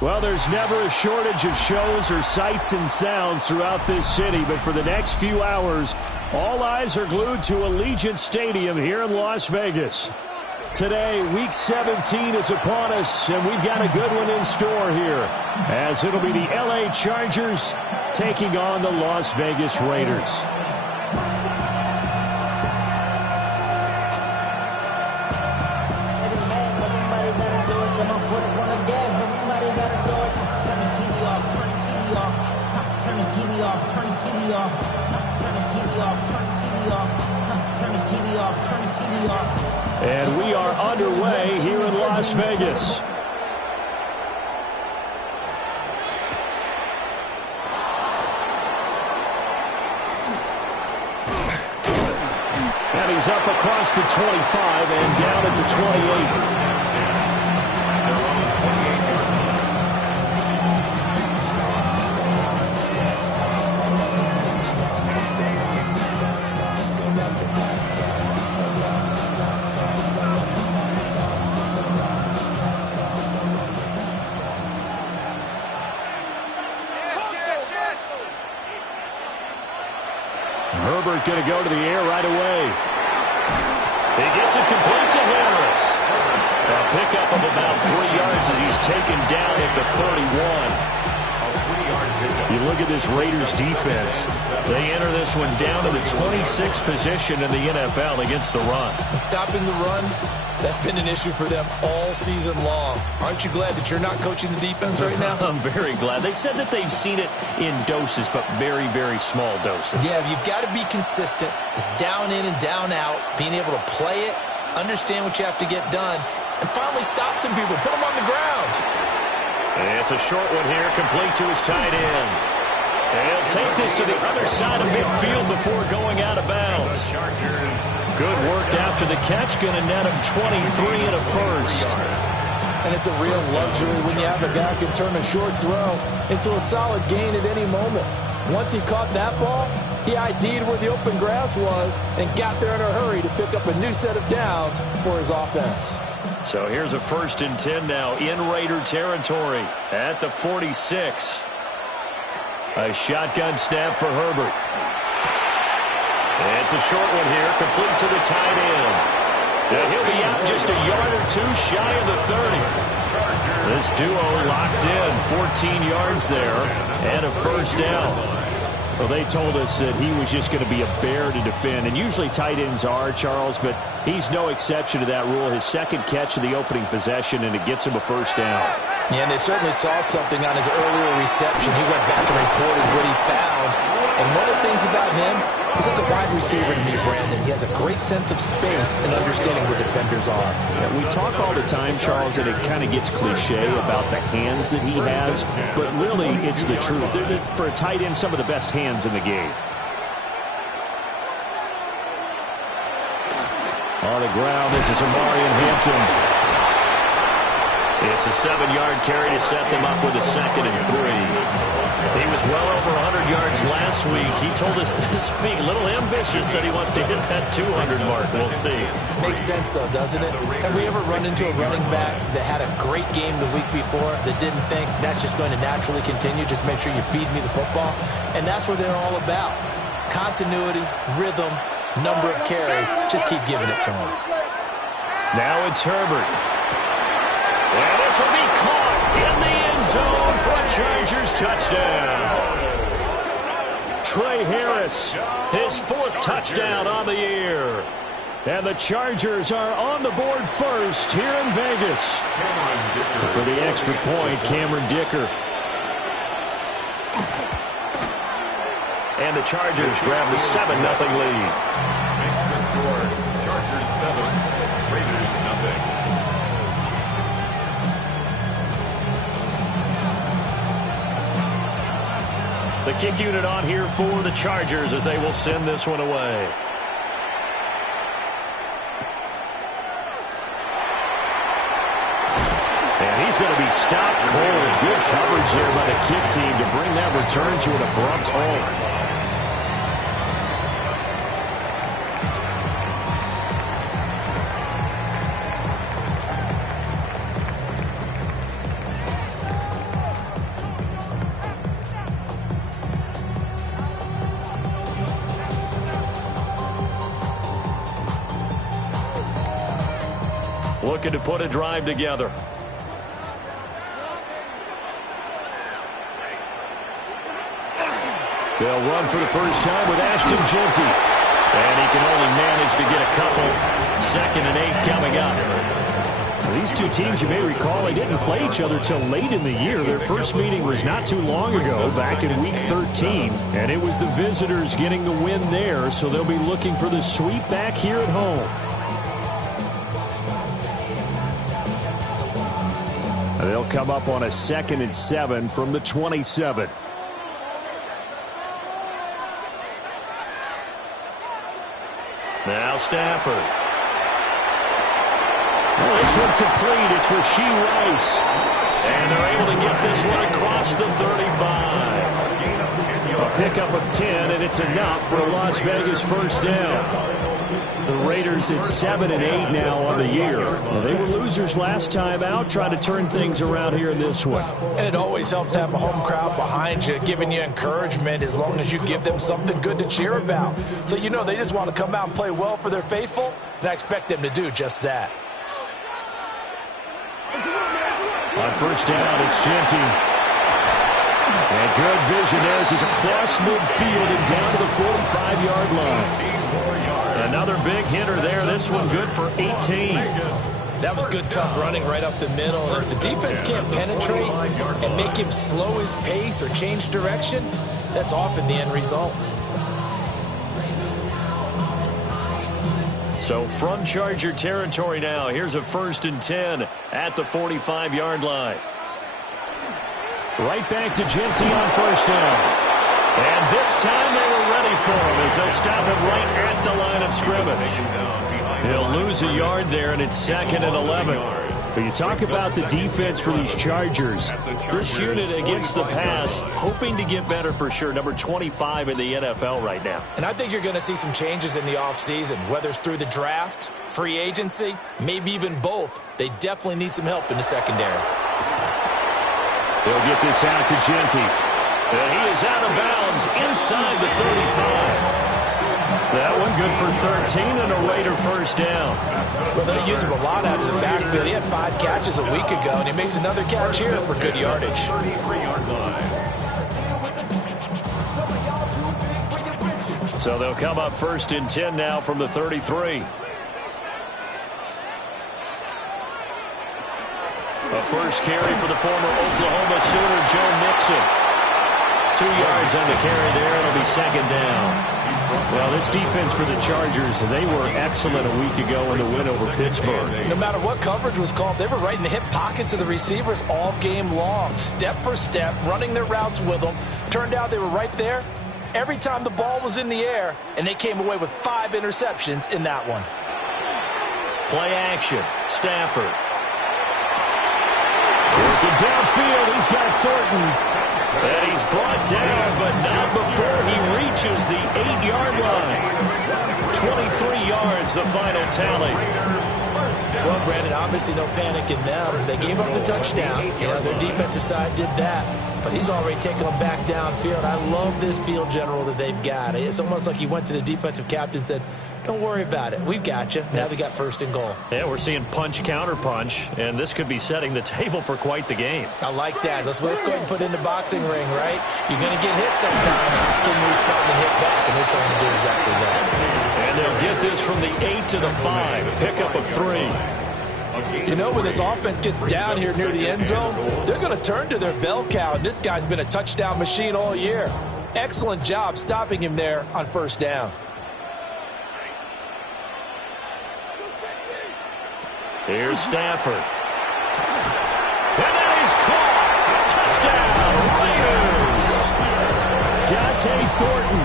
Well, there's never a shortage of shows or sights and sounds throughout this city, but for the next few hours, all eyes are glued to Allegiant Stadium here in Las Vegas. Today, Week 17 is upon us, and we've got a good one in store here, as it'll be the LA Chargers taking on the Las Vegas Raiders. And we are underway here in Las Vegas. And he's up across the 25 and down at the 28. Herbert going to go to the air right away. He gets it complete to Harris. A pickup of about 3 yards as he's taken down at the 31. You look at this Raiders defense. They enter this one down to the 26th position in the NFL against the run. And stopping the run, that's been an issue for them all season long. Aren't you glad that you're not coaching the defense right now? I'm very glad. They said that they've seen it in doses, but very, very small doses. Yeah, you've got to be consistent. It's down in and down out, being able to play it, understand what you have to get done, and finally stop some people, put them on the ground. It's a short one here, complete to his tight end. And he'll take this to the other side of midfield before going out of bounds. Good work after the catch, going to net him 23 and a first. And it's a real luxury when you have a guy who can turn a short throw into a solid gain at any moment. Once he caught that ball, he ID'd where the open grass was and got there in a hurry to pick up a new set of downs for his offense. So here's a 1st and 10 now in Raider territory at the 46. A shotgun snap for Herbert. It's a short one here, complete to the tight end. He'll be out just a yard or two shy of the 30. This duo locked in, 14 yards there, and a first down. Well, they told us that he was just going to be a bear to defend, and usually tight ends are, Charles, but he's no exception to that rule. His second catch of the opening possession, and it gets him a first down. Yeah, and they certainly saw something on his earlier reception. He went back and reported what he found. And one of the things about him, he's like a wide receiver to me, Brandon. He has a great sense of space and understanding where defenders are. Yeah, we talk all the time, Charles, and it kind of gets cliche about the hands that he has, but really it's the truth. They're, for a tight end, some of the best hands in the game. On the ground, this is Amarian Hampton. It's a 7-yard carry to set them up with a 2nd and 3. He was well over 100 yards last week. He told us this week, a little ambitious, that he wants to hit that 200 mark. We'll see. Makes sense, though, doesn't it? Have we ever run into a running back that had a great game the week before that didn't think that's just going to naturally continue? Just make sure you feed me the football. And that's what they're all about. Continuity, rhythm, number of carries. Just keep giving it to him. Now it's Herbert. And this will be caught in the end zone for a Chargers touchdown. Trey Harris, his 4th touchdown on the year. And the Chargers are on the board first here in Vegas. For the extra point, Cameron Dicker. And the Chargers grab the 7-0 lead. Makes the score Chargers 7, Raiders 0. The kick unit on here for the Chargers as they will send this one away. And he's going to be stopped cold. Good coverage there by the kick team to bring that return to an abrupt halt. looking to put a drive together. They'll run for the first time with Ashton Jeanty. And he can only manage to get a couple. 2nd and 8 coming up. These two teams, you may recall, they didn't play each other till late in the year. Their first meeting was not too long ago, back in Week 13. And it was the visitors getting the win there, so they'll be looking for the sweep back here at home. They'll come up on a 2nd and 7 from the 27. Now Stafford. Well, this one complete. It's Rashee Rice. And they're able to get this one across the 35. A pickup of 10, and it's enough for a Las Vegas first down. The Raiders at 7 and 8 now on the year. Well, they were losers last time out, trying to turn things around here in this one. And it always helps to have a home crowd behind you, giving you encouragement as long as you give them something good to cheer about. So you know they just want to come out and play well for their faithful, and I expect them to do just that. On first down, it's Jeanty. And good vision there as he's across midfield and down to the 45-yard line. Another big hitter there. This one good for 18. That was good, tough running right up the middle. And if the defense can't penetrate and make him slow his pace or change direction, that's often the end result. So from Charger territory now, here's a 1st and 10 at the 45-yard line. Right back to Jeanty on first down. And this time they were ready for him as they'll stop him right at the line of scrimmage. He'll lose a yard there, and it's 2nd and 11. But you talk about the defense for these Chargers. This unit against the pass, hoping to get better for sure. Number 25 in the NFL right now. And I think you're going to see some changes in the offseason, whether it's through the draft, free agency, maybe even both. They definitely need some help in the secondary. They'll get this out to Jeanty. And he is out of bounds inside the 35. That one good for 13 and a Raider first down. Well, they use him a lot out of the backfield. He had 5 catches a week ago, and he makes another catch here for good yardage. So they'll come up 1st and 10 now from the 33. A first carry for the former Oklahoma Sooner, Joe Mixon. 2 yards on the carry there. It'll be 2nd down. Well, this defense for the Chargers, they were excellent a week ago in the win over Pittsburgh. No matter what coverage was called, they were right in the hip pockets of the receivers all game long, step for step, running their routes with them. Turned out they were right there every time the ball was in the air, and they came away with 5 interceptions in that one. Play action. Stafford. Working downfield, he's got Thornton. And he's brought down, but not before he reaches the 8-yard line. 23 yards, the final tally. Well, Brandon, obviously no panic in them. They gave up the touchdown. Yeah, their defensive side did that. But he's already taken them back downfield. I love this field general that they've got. It's almost like he went to the defensive captain and said, don't worry about it. We've got you. Now they got 1st and goal. Yeah, we're seeing punch, counter punch, and this could be setting the table for quite the game. I like that. Let's go ahead and put it in the boxing ring, right? You're going to get hit sometimes. Can you respond and hit back? And they're trying to do exactly that. And they'll get this from the 8 to the 5. Pickup of 3. You know, when this offense gets down here near the end zone, they're going to turn to their bell cow, and this guy's been a touchdown machine all year. Excellent job stopping him there on first down. Here's Stafford. And that is caught. Touchdown, Raiders. Dante Thornton.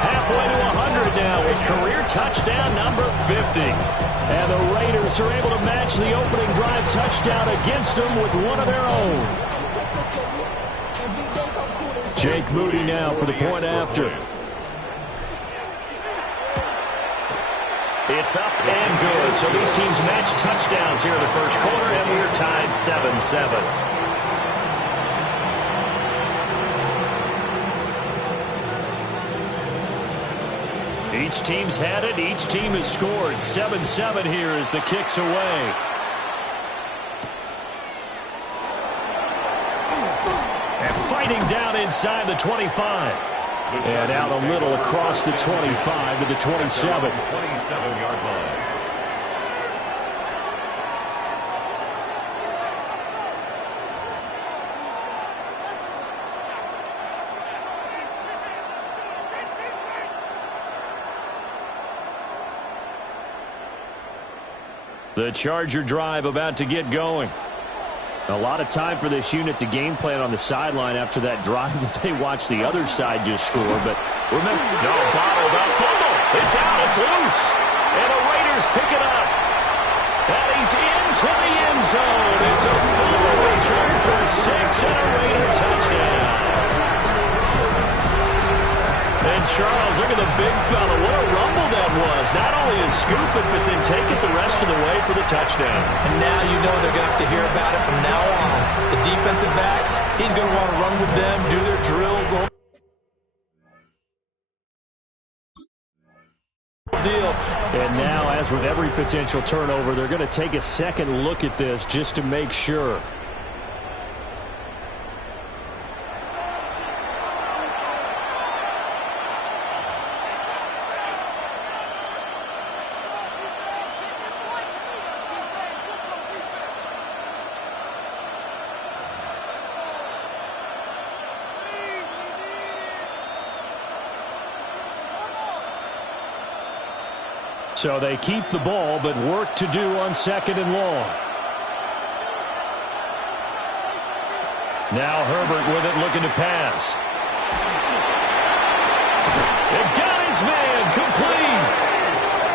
Halfway to 100 now with career touchdown number 50. And the Raiders are able to match the opening drive touchdown against them with one of their own. Jake Moody now for the point after. It's up and good. So these teams match touchdowns here in the first quarter, and we're tied 7-7. Each team's had it. Each team has scored. 7-7 here as the kick's away. fighting down inside the 25. And out a little across the 25 to the 27. 27-yard line. The Charger drive about to get going. A lot of time for this unit to game plan on the sideline after that drive that they watched the other side just score. But remember, no, bottled up fumble. It's out. It's loose. And the Raiders pick it up. And he's into the end zone. It's a fumble return for 6 and a Raider touchdown. And Charles, look at the big fella. What a rumble that was. Not only is scoop it, but then take it the rest of the way for the touchdown. And now you know they're going to have to hear about it from now on. The defensive backs, he's going to want to run with them, do their drills. Deal. And now, as with every potential turnover, they're going to take a second look at this just to make sure. So they keep the ball, but work to do on 2nd and long. Now Herbert with it, looking to pass. It got his man, complete.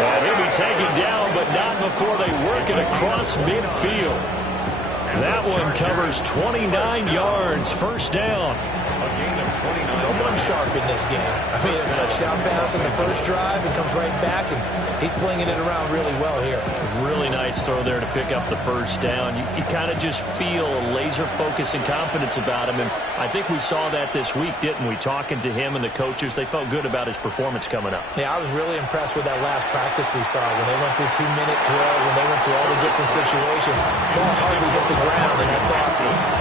And he'll be taken down, but not before they work it across midfield. That one covers 29 yards, first down. Someone sharp in this game. I mean, a touchdown pass in the first drive and comes right back, and he's flinging it around really well here. Really nice throw there to pick up the first down. You kind of just feel a laser focus and confidence about him, and I think we saw that this week, didn't we? Talking to him and the coaches, they felt good about his performance coming up. Yeah, I was really impressed with that last practice we saw when they went through 2-minute drill, when they went through all the different situations. Ball hardly hit the ground, and I thought,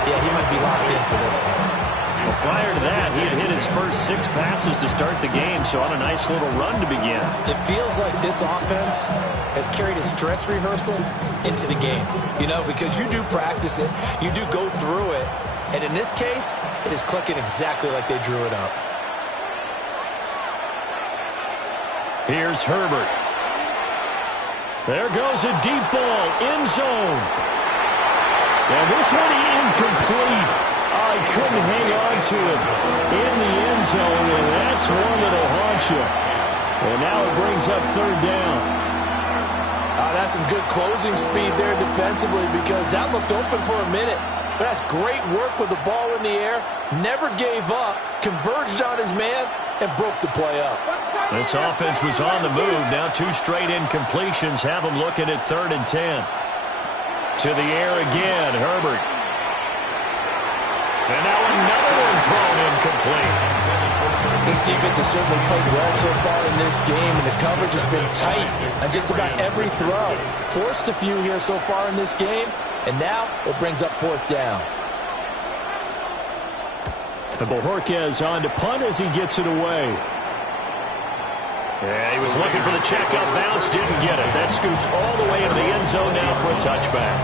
yeah, he might be locked in for this one. Well, prior to that, he had hit his first 6 passes to start the game, so on a nice little run to begin. It feels like this offense has carried its dress rehearsal into the game, you know, because you do practice it, you do go through it, and in this case, it is clicking exactly like they drew it up. Here's Herbert. There goes a deep ball, end zone. And this one incomplete. I couldn't hang on to it in the end zone, and that's one that'll haunt you. And now it brings up 3rd down. That's some good closing speed there defensively, because that looked open for a minute. But that's great work with the ball in the air. Never gave up, converged on his man, and broke the play up. This offense was on the move. Now 2 straight incompletions have them looking at 3rd and 10. To the air again, Herbert. And now another one thrown incomplete. This defense has certainly played well so far in this game, and the coverage has been tight on just about every throw. Forced a few here so far in this game, and now it brings up 4th down. The Bojorquez on to punt as he gets it away. Yeah, he was looking for the check-up bounce, didn't get it. That scoots all the way into the end zone now for a touchback.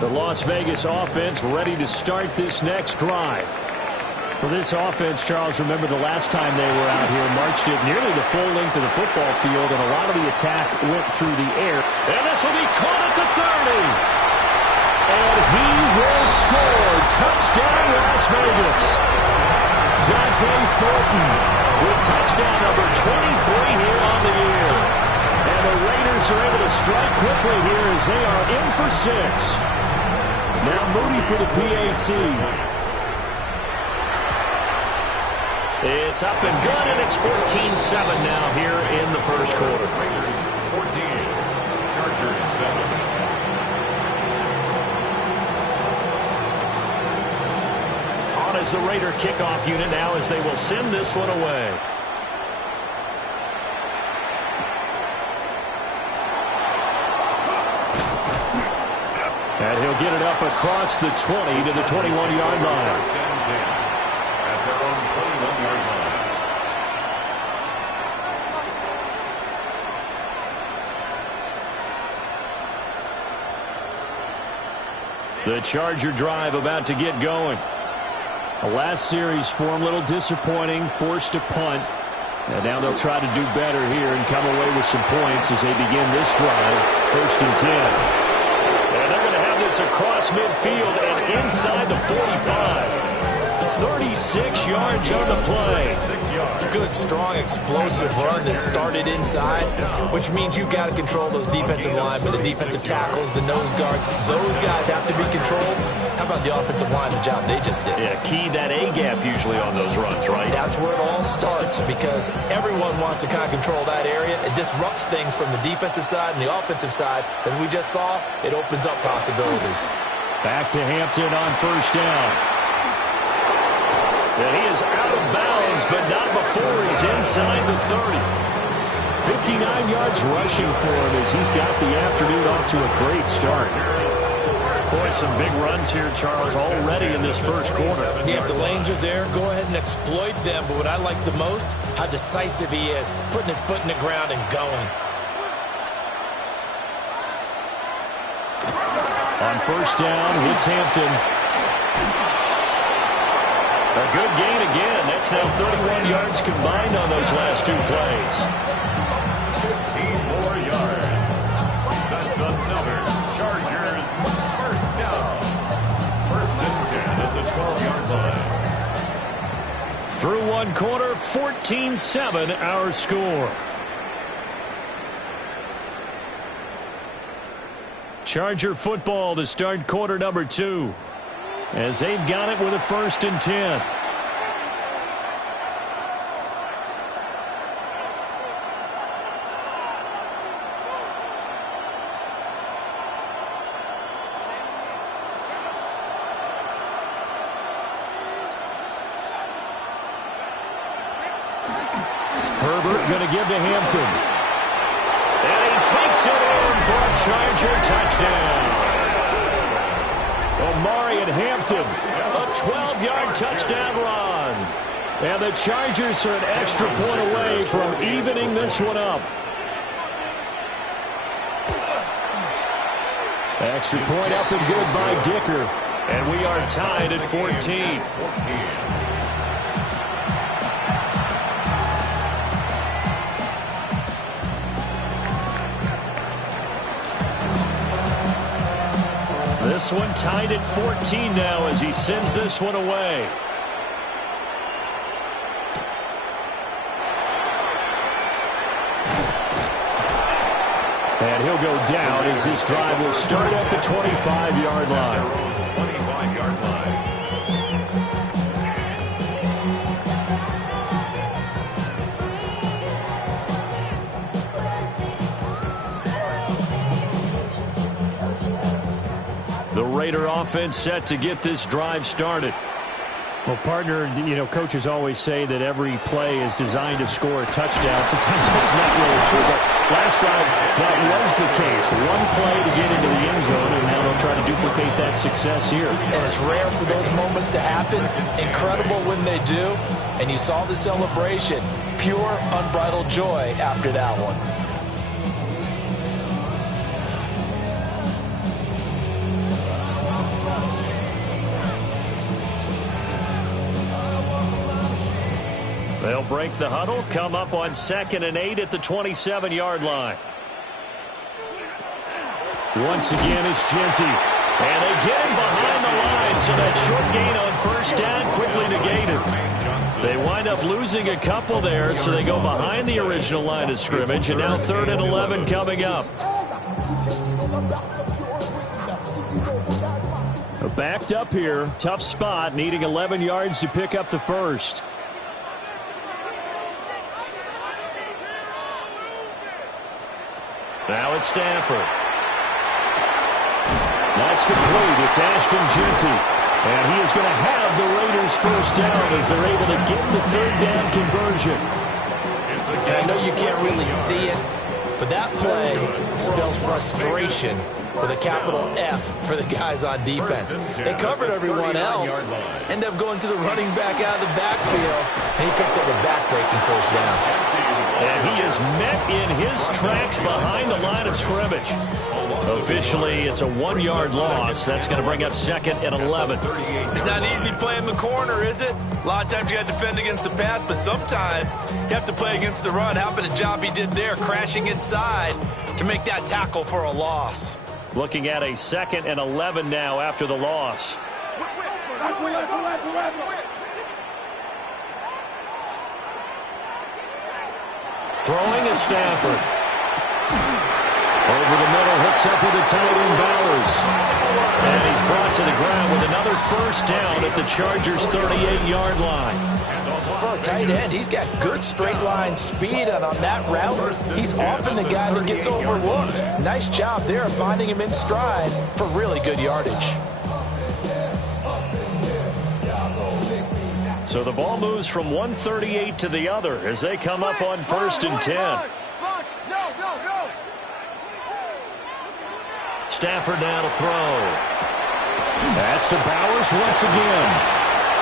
The Las Vegas offense ready to start this next drive. For this offense, Charles, remember the last time they were out here, marched it nearly the full length of the football field, and a lot of the attack went through the air. And this will be caught at the 30. And he will score. Touchdown, Las Vegas. Dante Thornton with touchdown number 23 here on the year. And the Raiders are able to strike quickly here as they are in for 6. Now Moody for the PAT. It's up and good, and it's 14-7 now here in the first quarter. Raiders 14, Chargers 7. On as the Raider kickoff unit now as they will send this one away. And he'll get it up across the 20 to the 21-yard line. First and 10 at their own 21-yard line. The Charger drive about to get going. The last series for him, a little disappointing, forced a punt. And now they'll try to do better here and come away with some points as they begin this drive. First and 10. And they're going to have this across midfield and inside the 45. 36 yards on the play. Good, strong, explosive run that started inside, which means you've got to control those defensive linemen, the defensive tackles, the nose guards. Those guys have to be controlled. How about the offensive line, the job they just did? Yeah, key that A-gap usually on those runs, right? That's where it all starts because everyone wants to kind of control that area. It disrupts things from the defensive side and the offensive side. As we just saw, it opens up possibilities. Back to Hampton on first down. And he is out of bounds, but not before he's inside the 30. 59 yards rushing for him as he's got the afternoon off to a great start. Boy, some big runs here, Charles, already in this first quarter. Yeah, if the lanes are there, go ahead and exploit them. But what I like the most, how decisive he is, putting his foot in the ground and going. On first down, it's Hampton. A good gain again. That's now 31 yards combined on those last two plays. 15 more yards. That's another Chargers first down. First and 10 at the 12-yard line. Through one quarter, 14-7 our score. Charger football to start quarter number 2. As they've got it with a first and 10. Herbert going to give to Hampton. And he takes it in for a Charger touchdown. Omari and Hampton, a 12-yard touchdown run. And the Chargers are an extra point away from evening this one up. Extra point up and good by Dicker. And we are tied at 14. This one tied at 14 now as he sends this one away. And he'll go down as this drive will start at the 25-yard line. 25-yard line. The Raider offense set to get this drive started. Well, partner, you know, coaches always say that every play is designed to score a touchdown. Sometimes that's not really true, but last drive that was the case. One play to get into the end zone, and now they'll try to duplicate that success here. And it's rare for those moments to happen. Incredible when they do. And you saw the celebration. Pure, unbridled joy after that one. They'll break the huddle, come up on 2nd and 8 at the 27-yard line. Once again, it's Genty. And they get him behind the line, so that short gain on first down quickly negated. They wind up losing a couple there, so they go behind the original line of scrimmage, and now 3rd and 11 coming up. Backed up here, tough spot, needing 11 yards to pick up the first. Now it's Stafford. That's complete. It's Ashton Genty. And he is going to have the Raiders first down as they're able to get the 3rd down conversion. And I know you can't really see it, but that play spells frustration with a capital F for the guys on defense. They covered everyone else, end up going to the running back out of the backfield, and he picks up a back-breaking first down. And he is met in his tracks behind the line of scrimmage. Officially, it's a 1-yard loss. That's going to bring up 2nd and 11. It's not easy playing the corner, is it? A lot of times you got to defend against the pass, but sometimes you have to play against the run. How about the job he did there, crashing inside to make that tackle for a loss? Looking at a 2nd and 11 now after the loss. Throwing is Stafford. Over the middle, hooks up with the tight end Bowers. And he's brought to the ground with another first down at the Chargers' 38-yard line. For a tight end, he's got good straight line speed, and on that route, he's often the guy that gets overlooked. Nice job there finding him in stride for really good yardage. So the ball moves from 138 to the other as they come up on 1st and 10. Stafford now to throw. That's to Bowers once again.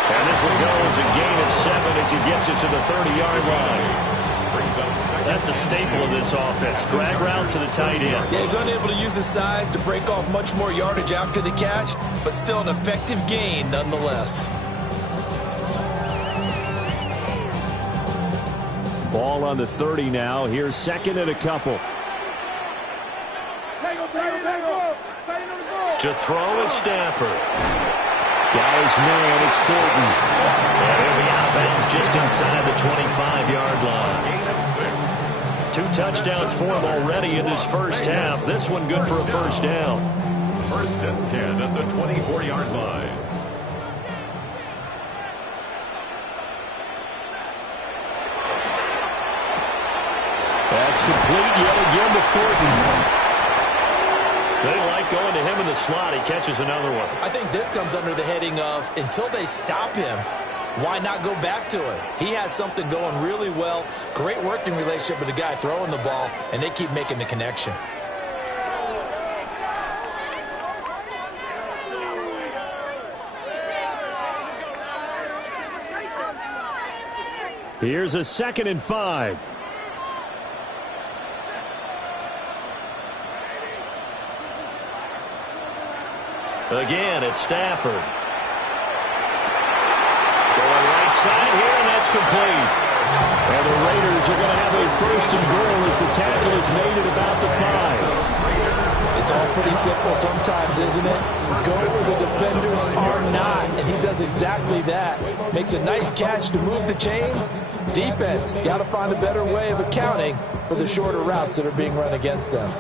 And this will go as a gain of 7 as he gets it to the 30-yard line. That's a staple of this offense. Drag route to the tight end. Yeah, he's unable to use his size to break off much more yardage after the catch, but still an effective gain nonetheless. Ball on the 30 now. Here's 2nd and a couple. To throw is Stafford. Guy's man, it's Thornton. And he'll be out of bounds just inside the 25-yard line. Gain of 6. 2 touchdowns for him already in this first half. This one good for a first down. 1st and 10 at the 24-yard line. That's complete yet again to Thornton. They like going to him in the slot. He catches another one. I think this comes under the heading of, until they stop him, why not go back to it? He has something going really well. Great working relationship with the guy throwing the ball, and they keep making the connection. Here's a 2nd and 5. Again, it's Stafford. Going right side here, and that's complete. And the Raiders are going to have a 1st and goal as the tackle is made at about the 5. It's all pretty simple sometimes, isn't it? Go where the defenders are not, and he does exactly that. Makes a nice catch to move the chains. Defense, got to find a better way of accounting for the shorter routes that are being run against them.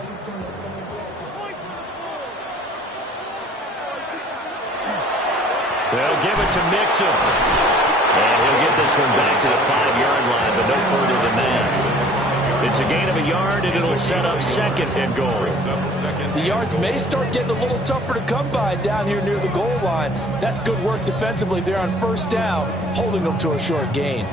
They'll give it to Mixon. And he'll get this one back to the 5-yard line, but no further than that. It's a gain of a yard, and it'll set up 2nd and goal. The yards may start getting a little tougher to come by down here near the goal line. That's good work defensively there on 1st down, holding them to a short gain.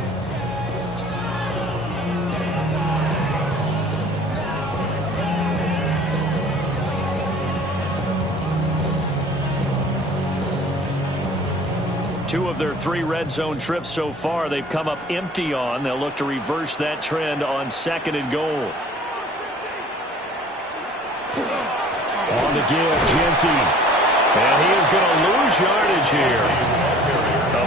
Two of their 3 red zone trips so far they've come up empty on. They'll look to reverse that trend on 2nd and goal. On the give, Genty. And he is going to lose yardage here.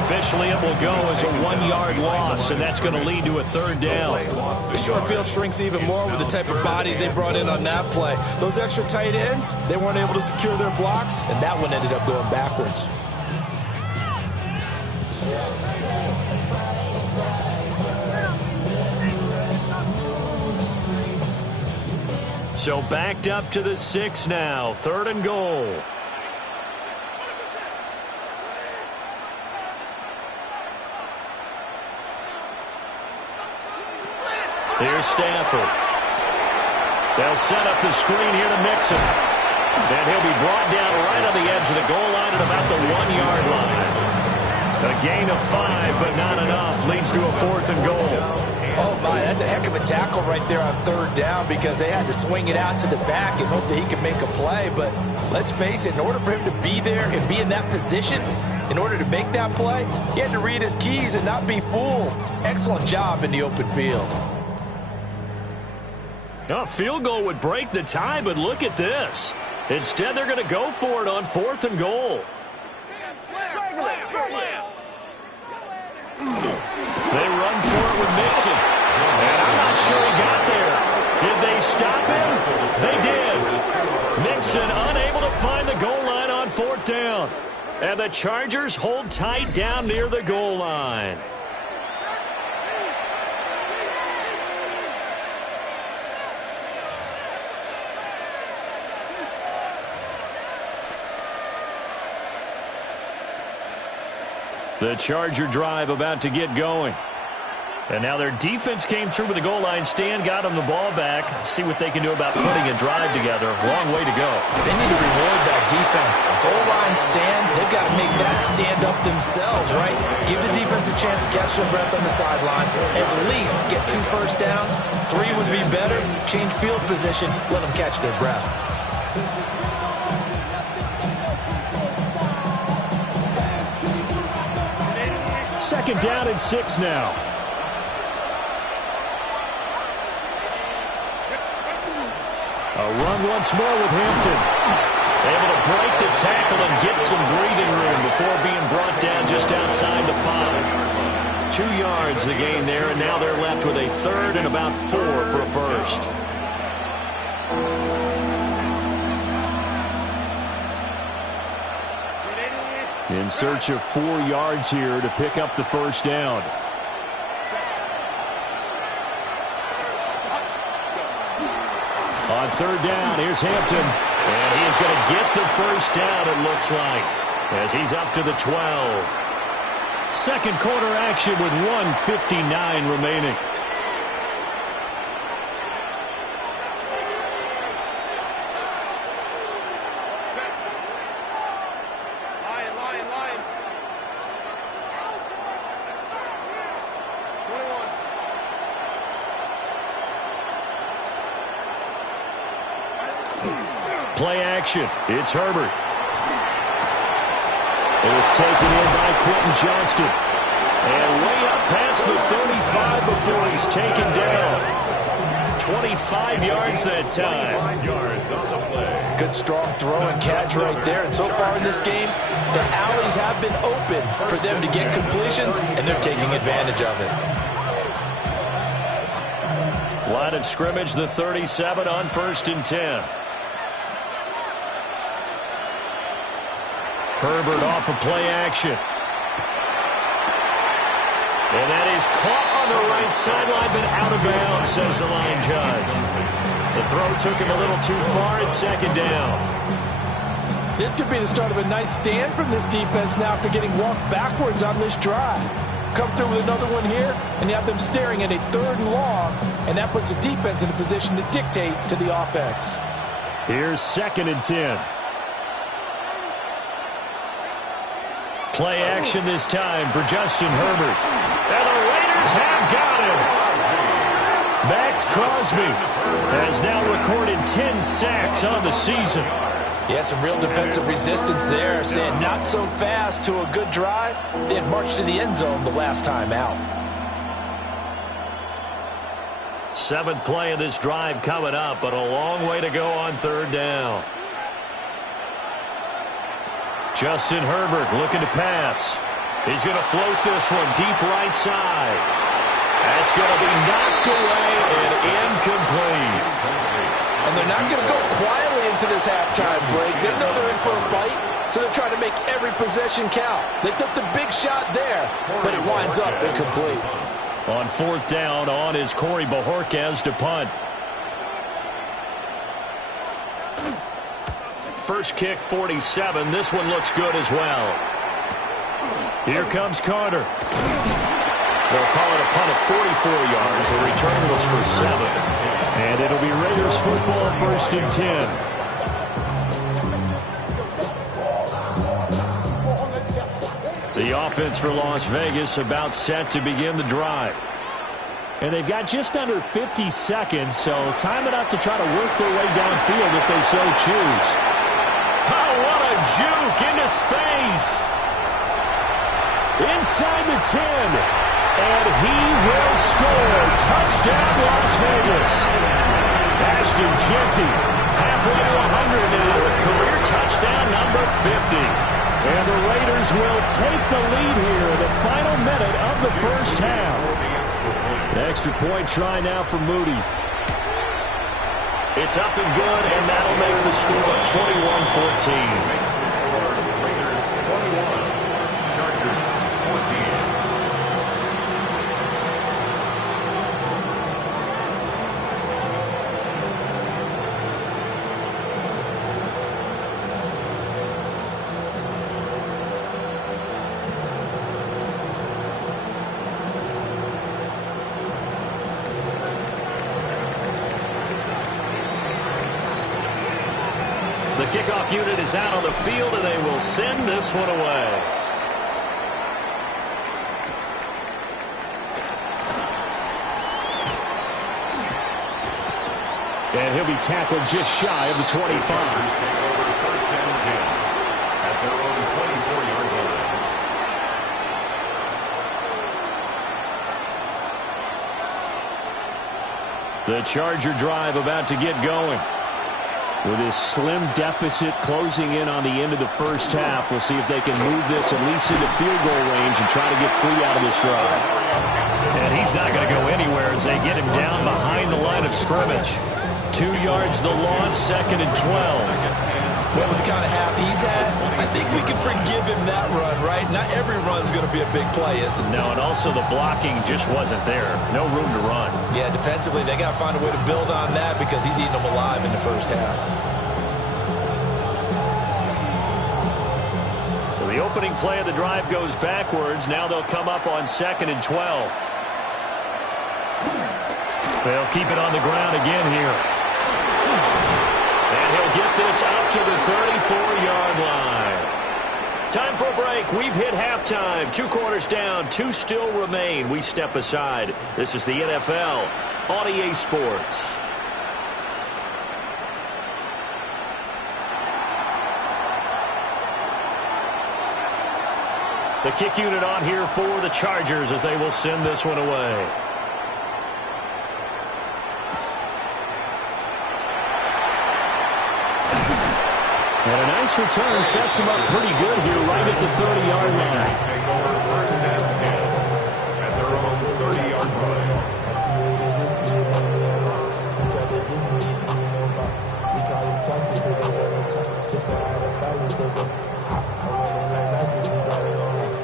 Officially, it will go as a 1-yard loss, and that's going to lead to a 3rd down. The short field shrinks even more with the type of bodies they brought in on that play. Those extra tight ends, they weren't able to secure their blocks, and that one ended up going backwards. So backed up to the 6 now. 3rd and goal. Here's Stafford. They'll set up the screen here to Mixon. And he'll be brought down right on the edge of the goal line at about the 1-yard line. A gain of 5, but not enough. Leads to a 4th and goal. Oh, my, that's a heck of a tackle right there on 3rd down because they had to swing it out to the back and hope that he could make a play. But let's face it, in order for him to be there and be in that position, in order to make that play, he had to read his keys and not be fooled. Excellent job in the open field. A field goal would break the tie, but look at this. Instead, they're going to go for it on 4th and goal. They run for it with Mixon. And I'm not sure he got there. Did they stop him? They did. Mixon unable to find the goal line on 4th down. And the Chargers hold tight down near the goal line. The Charger drive about to get going. And now their defense came through with the goal line stand, got them the ball back. See what they can do about putting a drive together. Long way to go. They need to reward that defense. A goal line stand, they've got to make that stand up themselves, right? Give the defense a chance to catch their breath on the sidelines. At least get 2 first downs. 3 would be better. Change field position. Let them catch their breath. Second down and 6 now. A run once more with Hampton. Able to break the tackle and get some breathing room before being brought down just outside the 5. 2 yards the gain there, and now they're left with a 3rd and about 4 for a first. In search of 4 yards here to pick up the first down. On 3rd down, here's Hampton. And he's going to get the first down, it looks like, as he's up to the 12. Second quarter action with 1:59 remaining. Play action. It's Herbert. And it's taken in by Quentin Johnston. And way up past the 35 before he's taken down. 25 yards that time. 5 yards on the play. Good strong throw and catch right there. And so far in this game, the alleys have been open for them to get completions, and they're taking advantage of it. Line of scrimmage, the 37 on 1st and 10. Herbert off of play action. And that is caught on the right sideline, but out of bounds, says the line judge. The throw took him a little too far. It's 2nd down. This could be the start of a nice stand from this defense now after getting walked backwards on this drive. Come through with another one here, and you have them staring at a 3rd and long, and that puts the defense in a position to dictate to the offense. Here's 2nd and 10. Play action this time for Justin Herbert. And the Raiders have got him. Max Crosby has now recorded 10 sacks on the season. Yeah, some real defensive resistance there, saying not so fast to a good drive. They had marched to the end zone the last time out. 7th play of this drive coming up, but a long way to go on 3rd down. Justin Herbert looking to pass. He's going to float this one deep right side. That's going to be knocked away and incomplete. And they're not going to go quietly into this halftime break. They know they're in for a fight, so they're trying to make every possession count. They took the big shot there, but it winds up incomplete. On 4th down, on is Corey Bojorquez to punt. First kick, 47. This one looks good as well. Here comes Carter. They'll call it a punt of 44 yards. The return was for 7. And it'll be Raiders football, 1st and 10. The offense for Las Vegas about set to begin the drive. And they've got just under 50 seconds, so time enough to try to work their way downfield if they so choose. Oh, what a juke into space. Inside the 10. And he will score. Touchdown, Las Vegas. Ashton Jeanty, halfway to 100 now with career touchdown number 50. And the Raiders will take the lead here in the final minute of the first half. An extra point try now for Moody. It's up and good, and that'll make the score 21-14. Makes the score Raiders 21, Chargers 14. The kickoff unit is out on the field, and they will send this one away. And he'll be tackled just shy of the 25. The Chargers take over first and 10 at their own 24-yard line. The Charger drive about to get going. With his slim deficit closing in on the end of the first half, we'll see if they can move this at least into field goal range and try to get 3 out of this drive. And he's not going to go anywhere as they get him down behind the line of scrimmage. 2 yards the loss, 2nd and 12. Well, with the kind of half he's had, I think we can forgive him that run, right? Not every run's going to be a big play, is it? No, and also the blocking just wasn't there. No room to run. Yeah, defensively, they got to find a way to build on that because he's eating them alive in the first half. So the opening play of the drive goes backwards. Now they'll come up on 2nd and 12. They'll keep it on the ground again here. And he'll get this up to the 34-yard line. Time for a break. We've hit halftime. 2 quarters down. 2 still remain. We step aside. This is the NFL on EA Sports. The kick unit on here for the Chargers as they will send this one away. And a nice return sets him up pretty good here right at the 30-yard line. Take over first and 10 at their own 30-yard line.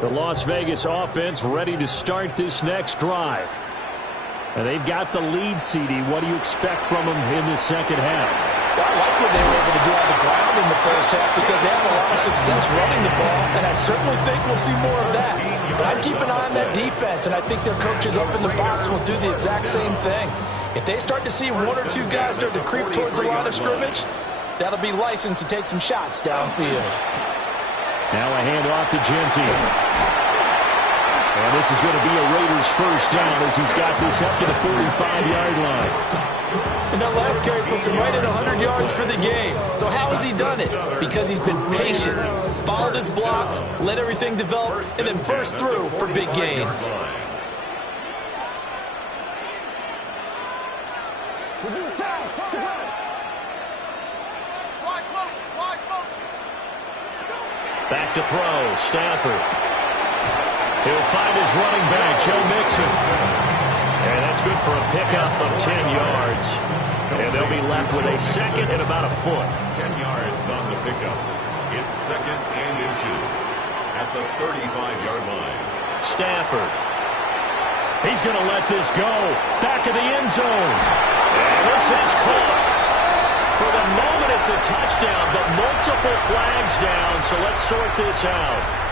The Las Vegas offense ready to start this next drive. And they've got the lead, CD. What do you expect from them in the second half? I like what they were able to do on the ground in the first half because they have a lot of success running the ball, and I certainly think we'll see more of that. But I'd keep an eye on that defense, and I think their coaches up in the box will do the exact same thing. If they start to see 1 or 2 guys start to creep towards the line of scrimmage, that'll be licensed to take some shots downfield. Now a handoff to Jeanty. And this is going to be a Raiders first down as he's got this up to the 45-yard line. And that last carry puts him right at 100 yards for the game. So how has he done it? Because he's been patient, followed his blocks, let everything develop, and then burst through for big gains. Back to throw, Stafford. He'll find his running back, Joe Mixon. And that's good for a pickup of 10 yards. And they'll be left with a 2nd and about a foot. 10 yards on the pickup. It's 2nd and inches at the 35-yard line. Stafford. He's going to let this go. Back of the end zone. And this is caught. For the moment, it's a touchdown, but multiple flags down, so let's sort this out.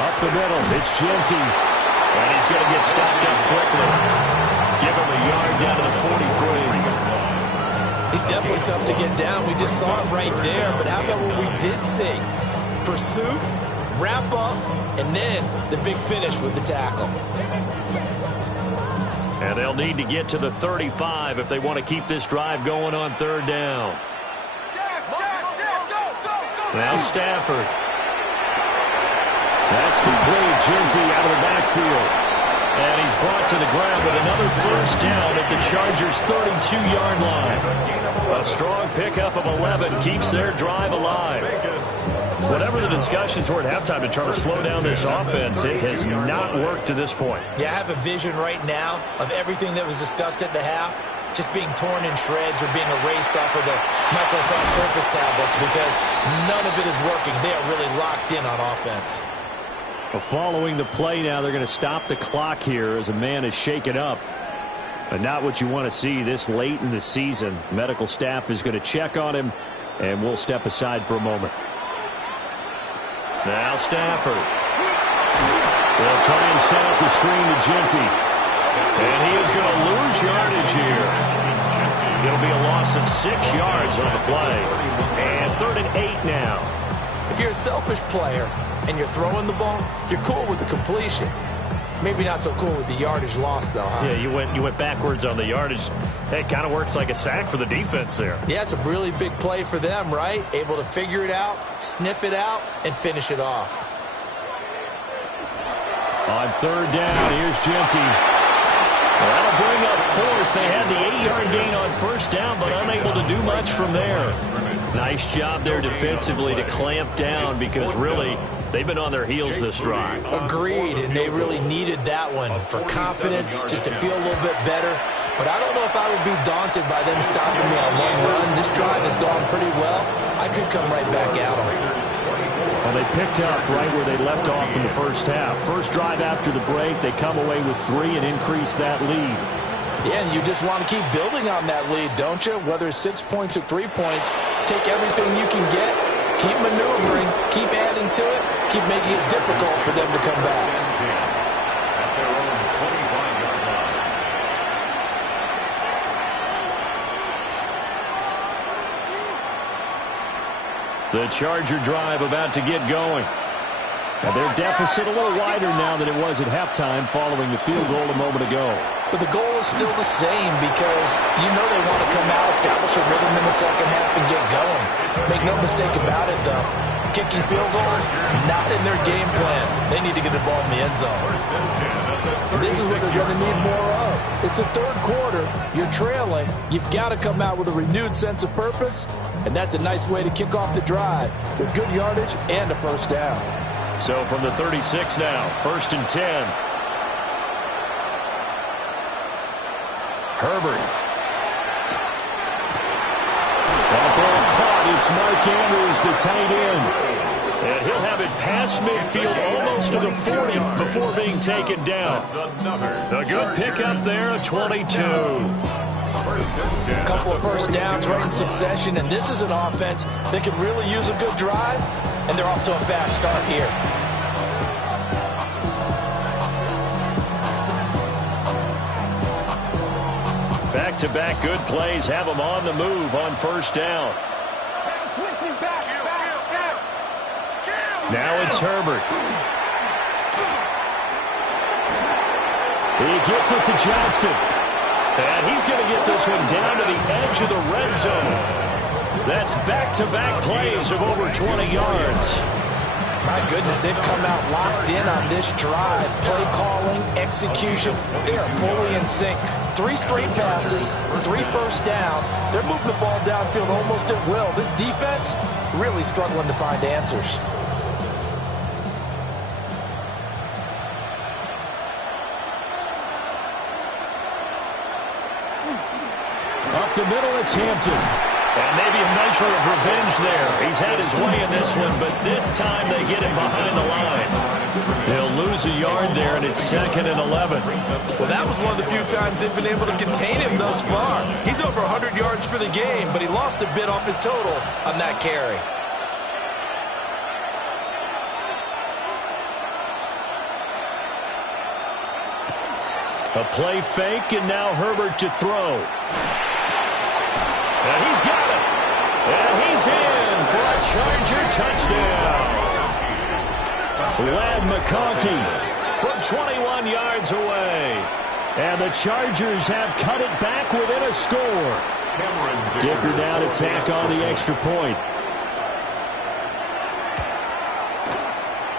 Up the middle, it's Genty. And he's going to get stopped up quickly. Give him a yard down to the 43. He's definitely tough to get down. We just saw it right there. But how about what we did see? Pursuit, wrap up, and then the big finish with the tackle. And they'll need to get to the 35 if they want to keep this drive going on third down. Now Stafford. That's complete. Genty out of the backfield. And he's brought to the ground with another first down at the Chargers' 32-yard line. A strong pickup of 11 keeps their drive alive. Whatever the discussions were at halftime to try to slow down this offense, it has not worked to this point. Yeah, I have a vision right now of everything that was discussed at the half just being torn in shreds or being erased off of the Microsoft Surface tablets because none of it is working. They are really locked in on offense. Well, following the play now, they're going to stop the clock here as a man is shaken up. But not what you want to see this late in the season. Medical staff is going to check on him, and we'll step aside for a moment. Now Stafford. They'll try and set up the screen to Genty. And he is going to lose yardage here. It'll be a loss of 6 yards on the play. And 3rd and 8 now. If you're a selfish player and you're throwing the ball, you're cool with the completion. Maybe not so cool with the yardage loss, though, huh? Yeah, you went backwards on the yardage. It kind of works like a sack for the defense there. Yeah, it's a really big play for them, right? Able to figure it out, sniff it out, and finish it off. On 3rd down, here's Genty. That'll bring up 4th. They had the 8-yard gain on 1st down, but unable to do much from there. Nice job there defensively to clamp down because really they've been on their heels this drive. Agreed, and they really needed that one for confidence, just to feel a little bit better. But I don't know if I would be daunted by them stopping me on one run. This drive has gone pretty well. I could come right back at them. Well, they picked up right where they left off in the first half. First drive after the break, they come away with 3 and increase that lead. Yeah, and you just want to keep building on that lead, don't you? Whether it's 6 points or 3 points, take everything you can get, keep maneuvering, keep adding to it, keep making it difficult for them to come back. The Charger drive about to get going. And their deficit a little wider now than it was at halftime following the field goal a moment ago. But the goal is still the same because you know they want to come out, establish a rhythm in the second half, and get going. Make no mistake about it, though. Kicking field goals, not in their game plan. They need to get the ball in the end zone. This is what they're going to need more of. It's the 3rd quarter. You're trailing. You've got to come out with a renewed sense of purpose, and that's a nice way to kick off the drive with good yardage and a first down. So from the 36 now, 1st and 10. Herbert. That ball caught. It's Mark Andrews, the tight end. And he'll have it past midfield almost to the 40 before being taken down. A good pickup there, a 22. A couple of first downs right in succession, and this is an offense that could really use a good drive, and they're off to a fast start here. Back-to-back good plays have them on the move on 1st down. Now it's Herbert. He gets it to Johnston. And he's going to get this one down to the edge of the red zone. That's back-to-back plays of over 20 yards. My goodness, they've come out locked in on this drive. Play calling, execution, they are fully in sync. 3 straight passes, 3 first downs. They're moving the ball downfield almost at will. This defense really struggling to find answers. Up the middle, it's Hampton. And maybe a measure of revenge there. He's had his way in this one, but this time they get him behind the line. They'll lose a yard there, and it's 2nd and 11. Well, that was one of the few times they've been able to contain him thus far. He's over 100 yards for the game, but he lost a bit off his total on that carry. A play fake, and now Herbert to throw. And he's got it. And he's in for a Charger touchdown. Lad McConkey from 21 yards away. And the Chargers have cut it back within a score. Dicker down to tack on the extra point.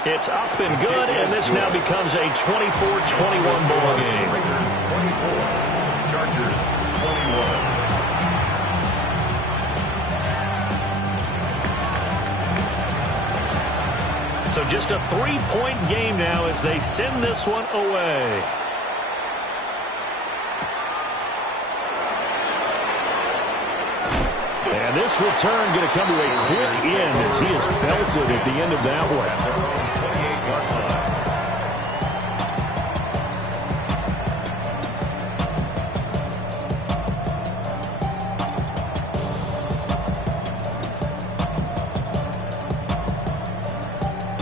It's up and good, and this now becomes a 24-21 ball game. Raiders 24, Chargers 21. So just a 3-point game now as they send this one away. And this return going to come to a quick end as he is belted at the end of that one.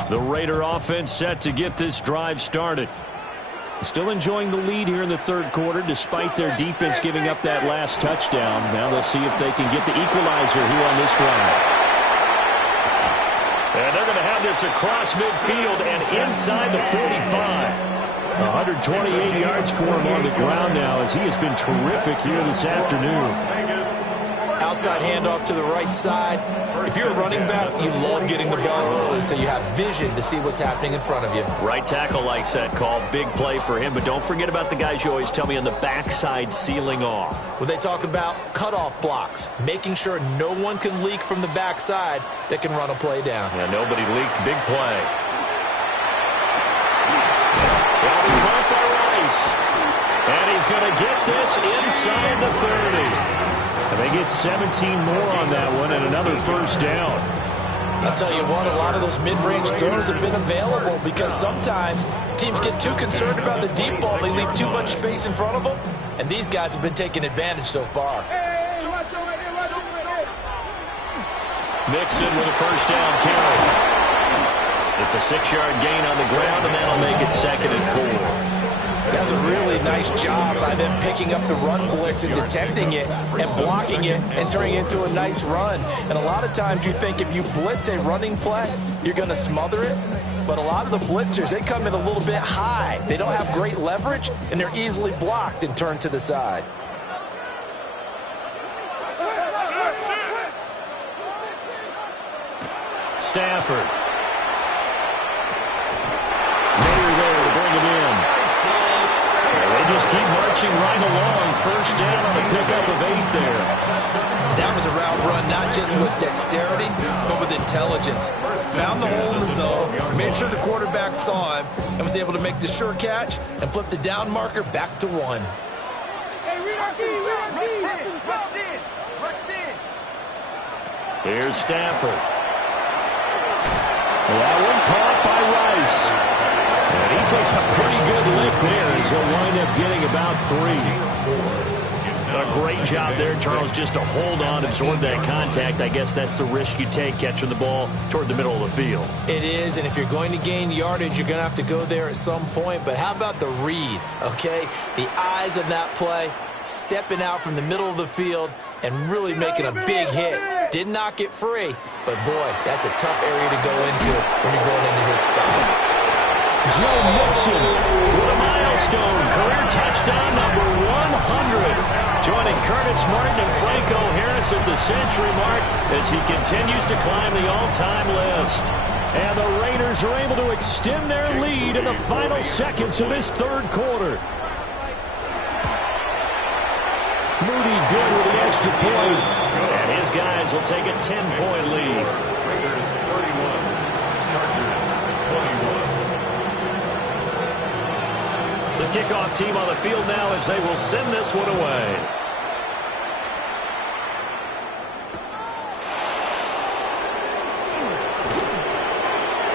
The Raider offense set to get this drive started. Still enjoying the lead here in the third quarter despite their defense giving up that last touchdown. Now they'll see if they can get the equalizer here on this drive. And they're going to have this across midfield and inside the 45. 128 yards for him on the ground now as he has been terrific here this afternoon. Outside handoff to the right side. If you're a running back, you love getting the ball early so you have vision to see what's happening in front of you. Right tackle likes that call. Big play for him. But don't forget about the guys you always tell me on the backside sealing off. When they talk about cutoff blocks, making sure no one can leak from the backside that can run a play down. Yeah, nobody leaked. Big play. That'll be caught by Rice. And he's going to get this inside the 30. And they get 17 more on that one and another first down. I'll tell you what, a lot of those mid-range throws have been available because sometimes teams get too concerned about the deep ball. They leave too much space in front of them, and these guys have been taking advantage so far. Mixon with a first down carry. It's a 6-yard gain on the ground, and that'll make it 2nd and 4. That's a really nice job by them picking up the run blitz and detecting it and blocking it and turning it into a nice run. And a lot of times you think if you blitz a running play, you're going to smother it. But a lot of the blitzers, they come in a little bit high. They don't have great leverage, and they're easily blocked and turned to the side. Stafford. Mayer there to bring it in. They just keep marching right along. First down on a pickup of 8 there. That was a route run not just with dexterity, but with intelligence. Found the hole in the zone, made sure the quarterback saw him, and was able to make the sure catch and flip the down marker back to 1. Here's Stafford. That one caught by Rice. And he takes a pretty good lick there as he'll wind up getting about 3. A great job there, Charles, just to hold on, absorb that contact. I guess that's the risk you take catching the ball toward the middle of the field. It is, and if you're going to gain yardage, you're going to have to go there at some point. But how about the read, okay? The eyes of that play, stepping out from the middle of the field and really making a big hit. Did not get free, but boy, that's a tough area to go into when you're going into his spot. Joe Mixon with a milestone career touchdown number 100. Joining Curtis Martin and Franco Harris at the century mark as he continues to climb the all-time list. And the Raiders are able to extend their lead in the final seconds of this third quarter. Moody good with the extra point. And his guys will take a 10-point lead. Raiders 31, Chargers 21. The kickoff team on the field now as they will send this one away.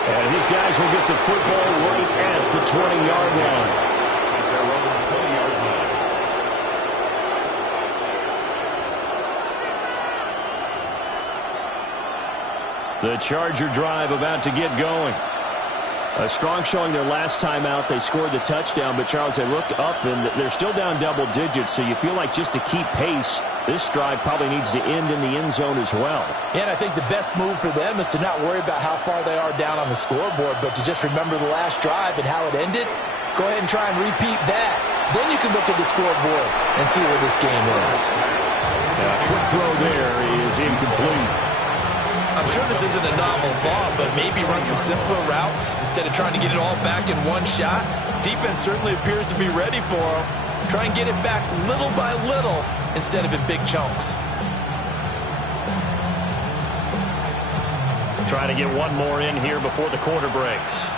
And these guys will get the football right at the 20-yard line. At their own 20-yard line. The Charger drive about to get going. A strong showing their last time out. They scored the touchdown, but, Charles, they looked up, and they're still down double digits, so you feel like just to keep pace, this drive probably needs to end in the end zone as well. Yeah, and I think the best move for them is to not worry about how far they are down on the scoreboard, but to just remember the last drive and how it ended. Go ahead and try and repeat that. Then you can look at the scoreboard and see where this game is. Quick throw there is incomplete. I'm sure this isn't a novel thought, but maybe run some simpler routes instead of trying to get it all back in one shot. Defense certainly appears to be ready for them. Try and get it back little by little instead of in big chunks. Trying to get one more in here before the quarter breaks.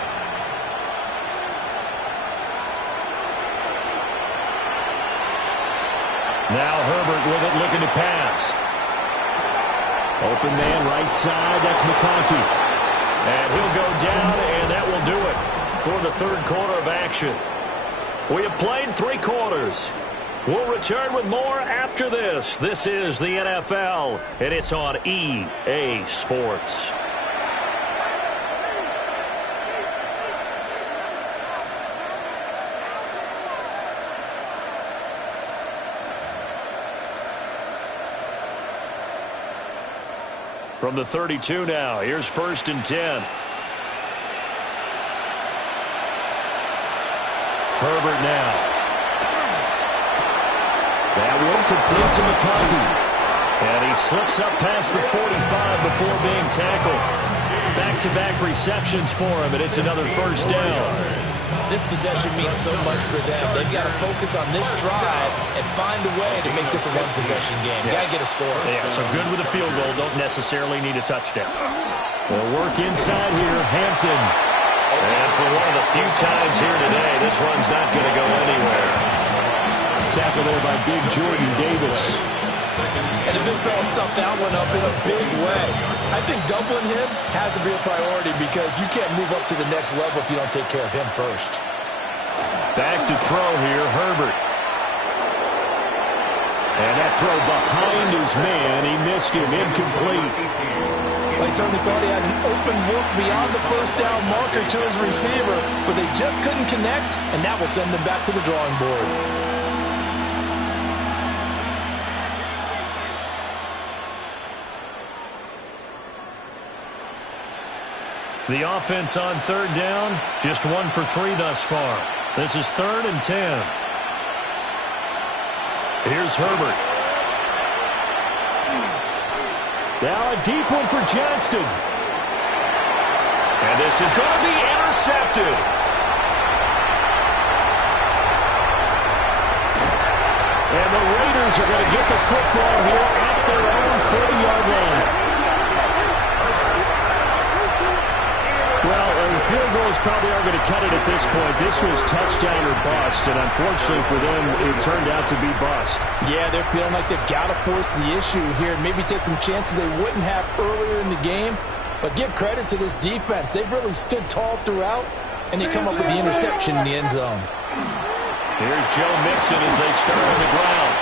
Now Herbert with it, looking to pass. Open man right side, that's McConkey. And he'll go down, and that will do it for the third quarter of action. We have played 3 quarters. We'll return with more after this. This is the NFL, and it's on EA Sports. From the 32 now, here's 1st and 10. Herbert now. That one complete to McConkey. And he slips up past the 45 before being tackled. Back-to-back receptions for him, and it's another 1st down. This possession means so much for them. They've got to focus on this drive and find a way to make this a one-possession game. Yes. Got to get a score. Yeah, so good with a field goal. Don't necessarily need a touchdown. They'll work inside here. Hampton. And for one of the few times here today, this run's not going to go anywhere. Tackle there by big Jordan Davis. And the big fella stuffed that one up in a big way. I think doubling him has to be a priority because you can't move up to the next level if you don't take care of him first. Back to throw here, Herbert. And that throw behind his man. He missed him, incomplete. They certainly thought he had an open look beyond the 1st down marker to his receiver, but they just couldn't connect, and that will send them back to the drawing board. The offense on 3rd down, just 1 for 3 thus far. This is 3rd and 10. Here's Herbert. Now a deep one for Johnston. And this is going to be intercepted. And the Raiders are going to get the football here at their own 40-yard line. Well, field goals probably are going to cut it at this point. This was touchdown or bust, and unfortunately for them, it turned out to be bust. Yeah, they're feeling like they've got to force the issue here. Maybe take some chances they wouldn't have earlier in the game. But give credit to this defense. They've really stood tall throughout, and they come up with the interception in the end zone. Here's Joe Mixon as they start on the ground.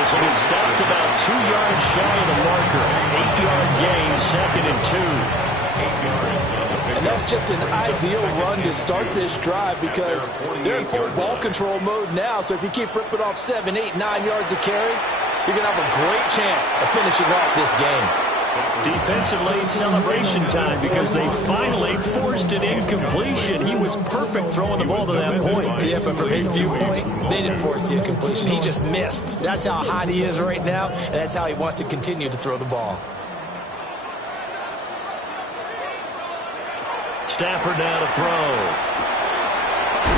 This will be stopped about 2 yards shy of the marker. 8-yard gain, 2nd and 2. And that's just an ideal run to start this drive because they're in full ball control mode now. So if you keep ripping off 7, 8, 9 yards of carry, you're going to have a great chance of finishing off this game. Defensively, celebration time because they finally forced an incompletion. He was perfect throwing the ball to that point. Yeah, but from his viewpoint, they didn't force the incompletion. He just missed. That's how hot he is right now, and that's how he wants to continue to throw the ball. Stafford now to throw.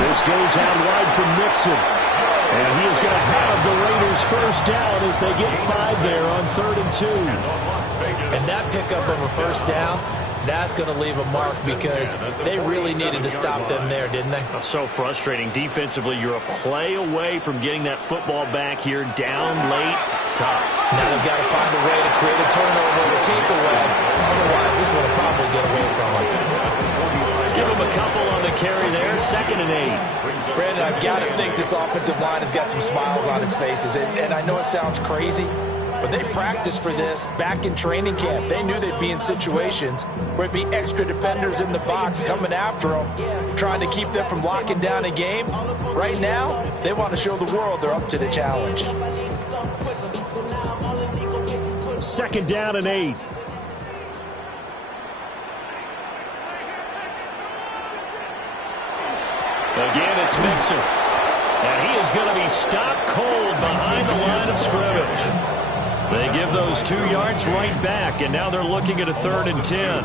This goes out wide for Mixon. And he is going to have the Raiders 1st down as they get 5 there on 3rd and 2. And that pickup of a 1st down, that's going to leave a mark because they really needed to stop them there, didn't they? So frustrating. Defensively, you're a play away from getting that football back here down late. Tough. Now they've got to find a way to create a turnover or take away. Otherwise, this one will probably get away from them. Give him a couple on the carry there. 2nd and 8. Brandon, I've got to think this offensive line has got some smiles on its faces. And I know it sounds crazy, But they practiced for this back in training camp. They knew they'd be in situations where it'd be extra defenders in the box coming after them, trying to keep them from locking down a game. Right now, they want to show the world they're up to the challenge. 2nd down and 8. Again, it's Mixon. And he is going to be stopped cold behind the line of scrimmage. They give those 2 yards right back, and now they're looking at a 3rd and 10.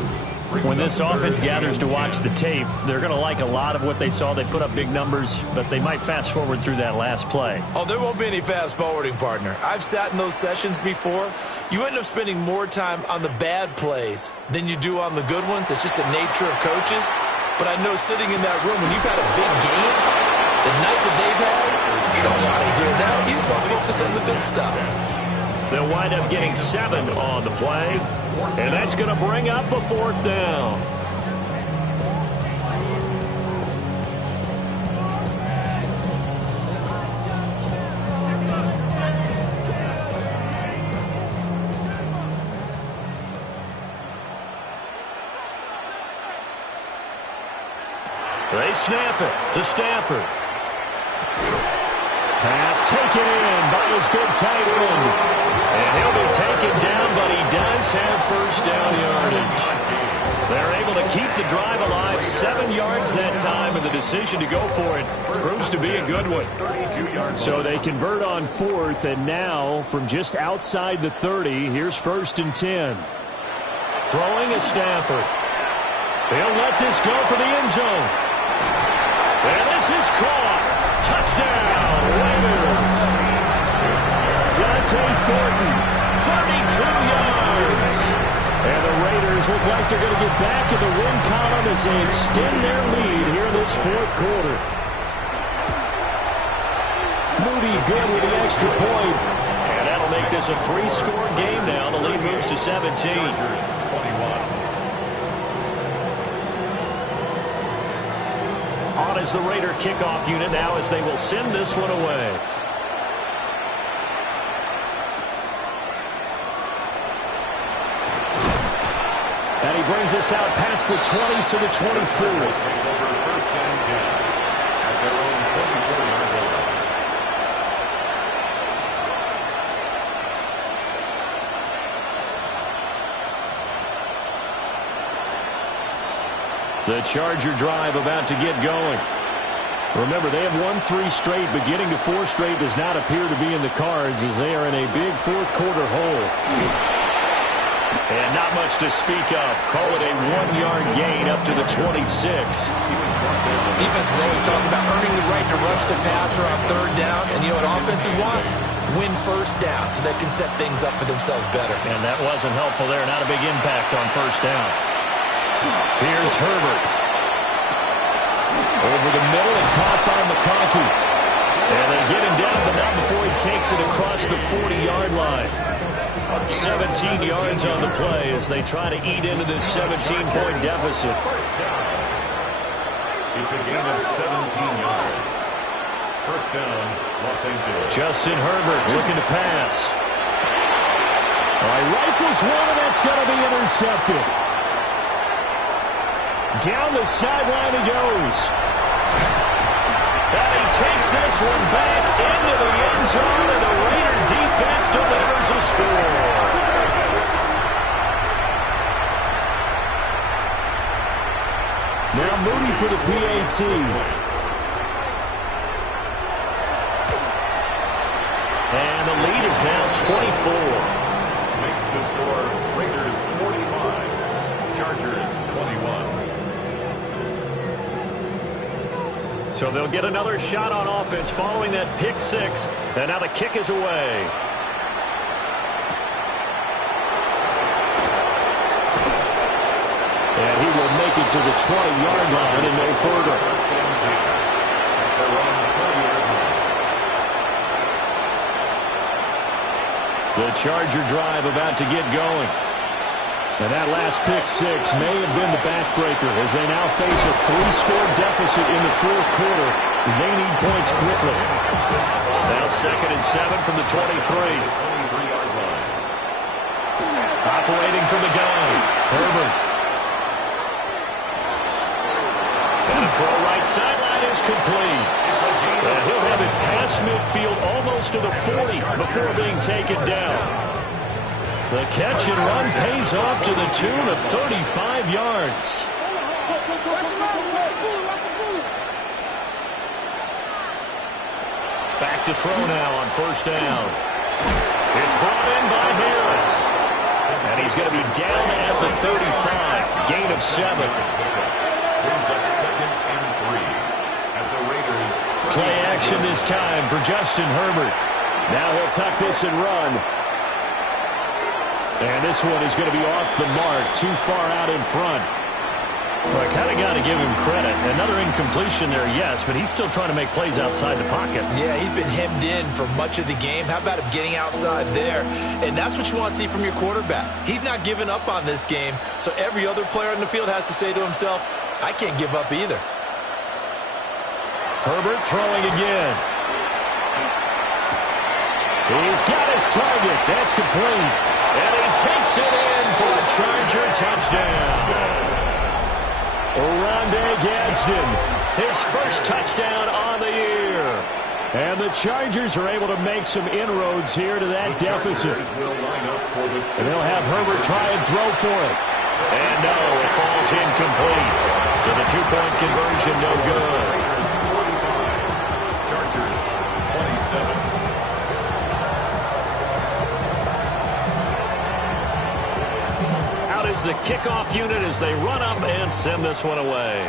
When this offense gathers to watch the tape, they're going to like a lot of what they saw. They put up big numbers, but they might fast forward through that last play. Oh, there won't be any fast forwarding, partner. I've sat in those sessions before. You end up spending more time on the bad plays than you do on the good ones. It's just the nature of coaches. But I know sitting in that room, when you've had a big game, the night that they've had, you don't want to hear that. You just want to focus on the good stuff. They'll wind up getting 7 on the play, and that's going to bring up a 4th down. They snap it to Stafford. Pass taken in by his big tight end. And he'll be taken down, but he does have 1st down yardage. They're able to keep the drive alive. 7 yards that time, and the decision to go for it proves to be a good one. So they convert on 4th, and now from just outside the 30, here's 1st and 10. Throwing is Stafford. He'll let this go for the end zone. And this is caught. Touchdown, Raiders. Dante Thornton, 32 yards. and the Raiders look like they're going to get back in the win column as they extend their lead here in this 4th quarter. Moody good with the extra point. And that'll make this a 3-score game now. The lead moves to 17. On is the Raider kickoff unit now as they will send this one away. And he brings us out past the 20 to the 24. The Charger drive about to get going. Remember, they have won 3 straight, but getting to 4 straight does not appear to be in the cards as they are in a big 4th quarter hole. And not much to speak of. Call it a 1-yard gain up to the 26. Defense is always talking about earning the right to rush the passer on 3rd down. And you know what offenses want? Win 1st down so they can set things up for themselves better. And that wasn't helpful there. Not a big impact on 1st down. Here's Herbert. Over the middle and caught by McConkey. And they get him down, but not before he takes it across the 40-yard line. 17 yards on the play as they try to eat into this 17-point deficit. It's a gain of 17 yards. 1st down, Los Angeles. Justin Herbert looking to pass. All right, rifles one, and that's going to be intercepted. Down the sideline he goes. And he takes this one back into the end zone, and the Raider defense delivers a score. Now Moody for the PAT. And the lead is now 24. Makes the score Raiders 45, Chargers 21. So they'll get another shot on offense following that pick 6. And now the kick is away. And he will make it to the 20-yard line and no further. The Charger drive about to get going. And that last pick 6 may have been the backbreaker as they now face a 3-score deficit in the 4th quarter. They need points quickly. Now 2nd and 7 from the 23. 23-yard line. Separating from the gun. Herbert. And a throw right sideline is complete. And he'll have it past midfield almost to the 40 before being taken down. The catch and run pays off to the tune of 35 yards. Back to throw now on first down. It's brought in by Harris. And he's going to be down at the 35. Gain of 7. Brings up 2nd and 3 at the Raiders. Play action this time for Justin Herbert. Now he'll tuck this and run. And this one is going to be off the mark, too far out in front. Well, I kind of got to give him credit. Another incompletion there, yes, but he's still trying to make plays outside the pocket. Yeah, he's been hemmed in for much of the game. How about him getting outside there? And that's what you want to see from your quarterback. He's not giving up on this game, so every other player on the field has to say to himself, I can't give up either. Herbert throwing again. He's got his target. That's complete. And he takes it in for a Charger touchdown. Oronde Gadsden, his first touchdown on the year. And the Chargers are able to make some inroads here to that deficit. And they'll have Herbert try and throw for it. And no, it falls incomplete. So the two-point conversion no good. Chargers 27. Is the kickoff unit as they run up and send this one away.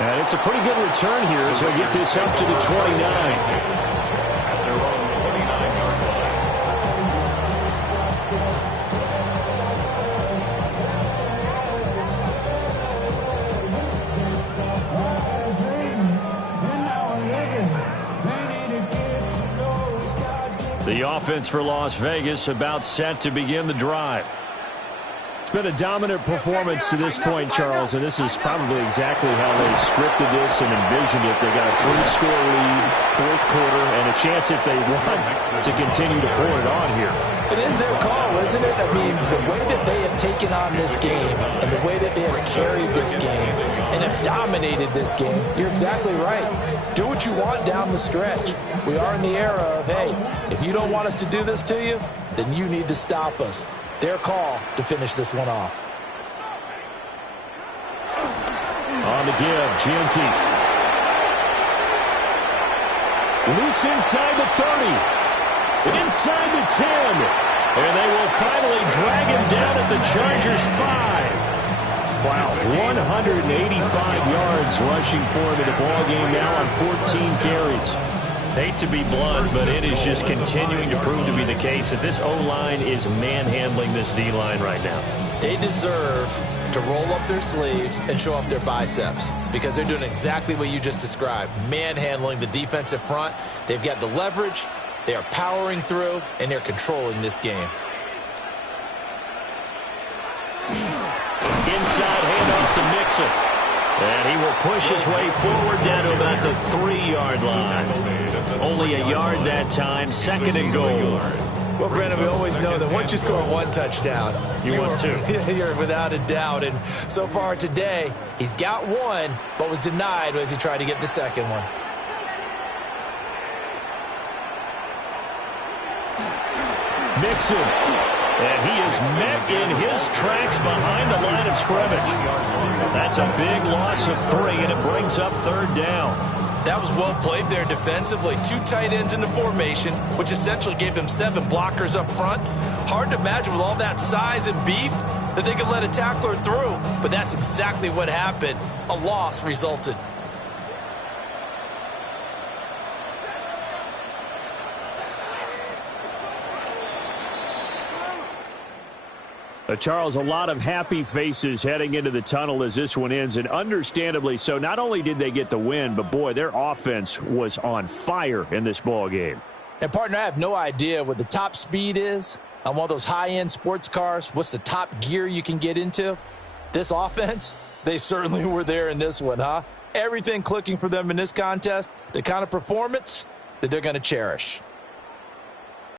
And it's a pretty good return here as he'll get this up to the 29. At their own 29-yard line. The offense for Las Vegas about set to begin the drive. It's been a dominant performance to this point, Charles, and this is probably exactly how they scripted this and envisioned it. They got a 3-score lead, fourth quarter, and a chance if they want to continue to pour it on here. It is their call, isn't it? I mean, the way that they have taken on this game and the way that they have carried this game and have dominated this game, you're exactly right. Do what you want down the stretch. We are in the era of, hey, if you don't want us to do this to you, then you need to stop us. Their call to finish this one off. On the give, Gianti. Loose inside the 30. Inside the 10. And they will finally drag him down at the Chargers' 5. Wow, 185 yards rushing for him in the ballgame now on 14 carries. Hate to be blunt, but it is just continuing to prove to be the case that this O-line is manhandling this D-line right now. They deserve to roll up their sleeves and show up their biceps because they're doing exactly what you just described, manhandling the defensive front. They've got the leverage, they are powering through, and they're controlling this game. Inside handoff to Mixon. And he will push his way forward down to about the 3-yard line. Only a yard that time, 2nd and goal. Well, Brandon, we always know that once you score one touchdown, you want two. You're without a doubt. And so far today, he's got one, but was denied as he tried to get the second one. Mixon. And he is met in his tracks behind the line of scrimmage. That's a big loss of 3, and it brings up 3rd down. That was well played there defensively. 2 tight ends in the formation, which essentially gave them 7 blockers up front. Hard to imagine with all that size and beef that they could let a tackler through, but that's exactly what happened. A loss resulted. Charles, a lot of happy faces heading into the tunnel as this one ends, and understandably so. Not only did they get the win, but, boy, their offense was on fire in this ball game. And, partner, I have no idea what the top speed is on one of those high-end sports cars. What's the top gear you can get into? This offense, they certainly were there in this one, huh? Everything clicking for them in this contest, the kind of performance that they're going to cherish.